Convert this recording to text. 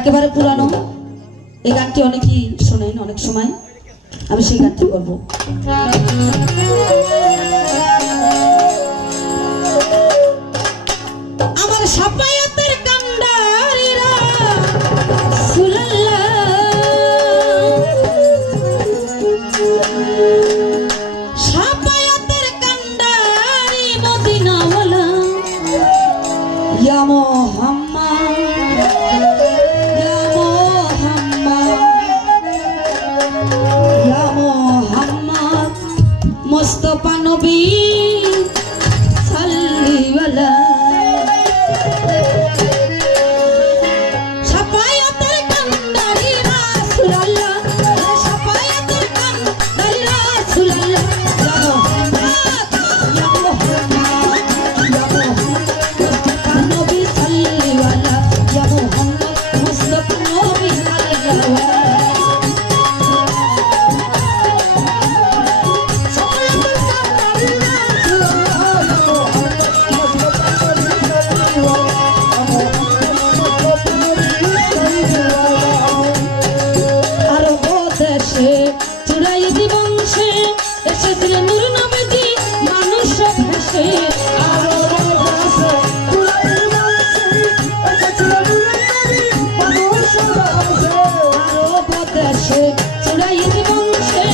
একেবারে পুরানো এই গানটি অনেকেই শোনেন অনেক সময় আমি সেই গানটি করব আমার সাপায়াতের কান্ডারিরা সুলাল্লাহ সাপায়াতের কান্ডারি মদিনাওয়ালা ইয়া মুহাম্মদ ইয়া মুহাম্মদ ইয়া মুহাম্মদ মুস্তাফা নবী সাল্লি আলা চুড়াই বংশে